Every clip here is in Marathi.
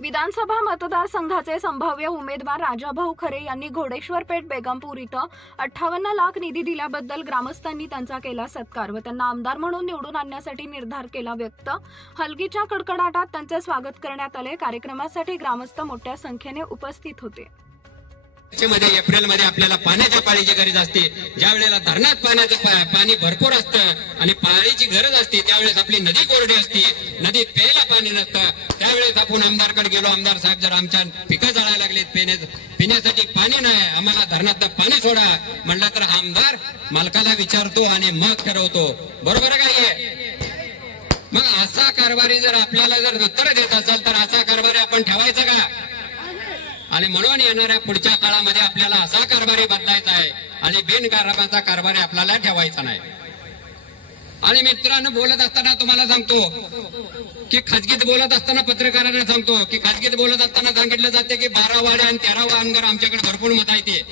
विधानसभा मतदारसंघाचे संभाव्य उमेदवार राजाभाऊ खरे यांनी घोडेश्वर पेठ बेगमपूर इथं 58 लाख निधी दिल्याबद्दल ग्रामस्थांनी त्यांचा केला सत्कार व त्यांना आमदार म्हणून निवडून आणण्यासाठी निर्धार केला व्यक्त। हलगीच्या कडकडाटात त्यांचे स्वागत करण्यात आले। कार्यक्रमासाठी ग्रामस्थ मोठ्या संख्येने उपस्थित होते। एप्रिल मध्ये आपल्याला पाण्याच्या पाळीची गरज असते, ज्या वेळेला धरणात पाणी भरपूर असतं आणि पाण्याची गरज असते त्यावेळेस आपली नदी कोरडी असते, नदीत प्यायला पाणी नसतं, त्यावेळेस आपण आमदारकडे गेलो, आमदार साहेब जर आमच्या पिकं जळायला लागलेत, पिण्यासाठी पाणी नाही, आम्हाला धरणात पाणी सोडा म्हणलं तर आमदार मालकाला विचारतो आणि मग ठरवतो, बरोबर काय? मग असा कारभारी जर आपल्याला जर उत्तर देत असेल तर असा कारभारी आपण ठेवायचा का? आणि म्हणून येणाऱ्या पुढच्या काळामध्ये आपल्याला असा कारभारी बदलायचा आहे आणि बिनकामाचा कारभारी आपल्याला ठेवायचा नाही। आणि मित्रांनो, बोलत असताना तुम्हाला सांगतो की खाजगीत बोलत असताना पत्रकारांना सांगतो की खाजगीत बोलत असताना सांगितलं जाते की 12 वाडे आणि 13 आमदार आमच्याकडे भरपूर मतं येते,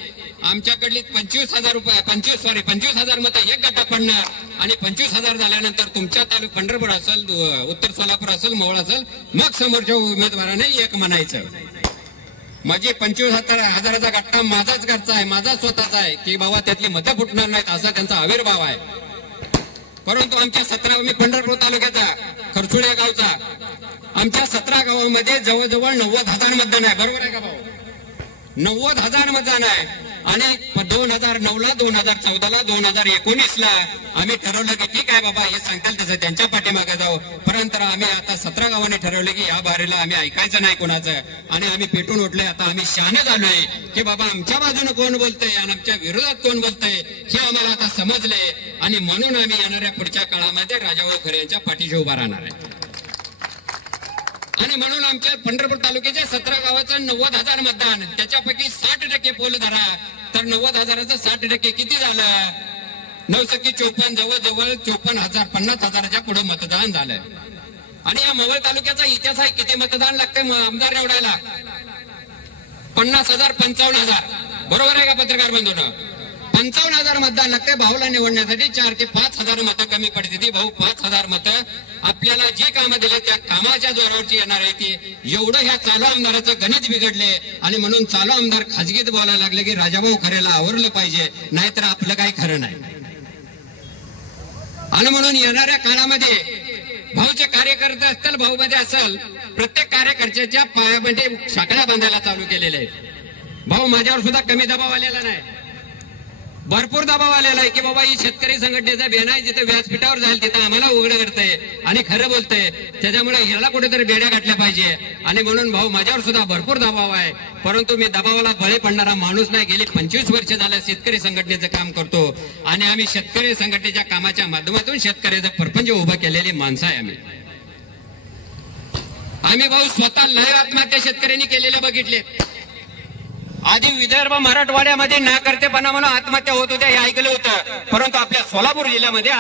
आमच्याकडली 25,000 मतं एक गट्टा पडणार आणि 25,000 झाल्यानंतर तुमच्या तालुका पंढरपूर असेल, उत्तर सोलापूर असेल, मोहोळ असेल, मग समोरच्या उमेदवाराने एक म्हणायचं। माझी 25,000चा गट्टा माझाच घरचा आहे, माझा स्वतःचा आहे की बाबा त्यातली मतं फुटणार नाहीत असा त्यांचा आविर्भाव आहे। परंतु आमच्या 17 मी पंढरपूर तालुक्याचा खरसुळ या गावचा, आमच्या 17 गावामध्ये जवळजवळ 90,000 मतदान आहे, बरोबर आहे का भाऊ? 90,000 मतदान आहे आणि 2009ला, 2014ला, 2019ला आम्ही ठरवलं की ठीक आहे बाबा, हे सांगताल तसं त्यांच्या पाठीमागे जाऊ, परंतु आम्ही आता 17 गावांनी ठरवलं की या बारीला आम्ही ऐकायचं नाही कोणाचं आणि आम्ही पेटून उठलोय। आता आम्ही शहाणे झालोय की बाबा आमच्या बाजूने कोण बोलतंय आणि आमच्या विरोधात कोण बोलतंय हे आम्हाला आता समजलंय आणि म्हणून आम्ही येणाऱ्या पुढच्या काळामध्ये राजाभाऊ खरे यांच्या पाठीशी उभा राहणार आहे। आणि म्हणून आमच्या पंढरपूर तालुक्याच्या 17 गावाचं 90,000 मतदान, त्याच्यापैकी 60% पोल धरा तर 90,000चं 60% किती झालं? 9×54, जवळजवळ 54,000, 50,000च्या पुढे मतदान झालं। आणि या मोहोळ तालुक्याचा इतिहास आहे, किती मतदान लागते आमदार निवडायला? 50,000, 55,000, बरोबर आहे का पत्रकार बंधूंनो? 55,000 मतदान लागते भाऊला निवडण्यासाठी। 4 ते 5,000 मतं कमी पडते ती। भाऊ 5,000 मतं आपल्याला जी कामं दिले त्या कामाच्या जोरावरची येणार आहे ती। एवढं ह्या चालू आमदाराचं गणित बिघडले आणि म्हणून चालू आमदार खाजगीत बोलायला लागले की राजाभाऊ खरेला आवरलं पाहिजे, नाहीतर आपलं काही खरं नाही। आणि म्हणून येणाऱ्या काळामध्ये भाऊचे कार्यकर्ते असतील, भाऊमध्ये असेल, प्रत्येक कार्यकर्त्याच्या पायामध्ये साखळ्या बांधायला चालू केलेले आहेत। भाऊ माझ्यावर सुद्धा कमी दबाव आलेला नाही, भरपूर दबाव आलेला आहे की बाबा ही शेतकरी संघटनेचा बेना आहे, जिथे व्यासपीठावर जाईल तिथं आम्हाला उघड करतंय आणि खरं बोलतंय, त्याच्यामुळे ह्याला कुठेतरी बेड्या घातल्या पाहिजे। आणि म्हणून भाऊ माझ्यावर सुद्धा भरपूर दबाव आहे, परंतु मी दबावाला बळी पडणारा माणूस नाही। गेली 25 वर्ष झालं शेतकरी संघटनेचं काम करतो आणि आम्ही शेतकरी संघटनेच्या कामाच्या माध्यमातून शेतकऱ्याचं परपंच उभं केलेली माणसं आहे आम्ही भाऊ स्वतः लय आत्महत्या शेतकऱ्यांनी केलेल्या बघितले। आधी विदर्भ मराठवाड्यामध्ये ना करतेपणा म्हणून आत्महत्या होत होत्या हे ऐकलं होतं, परंतु आपल्या सोलापूर जिल्ह्यामध्ये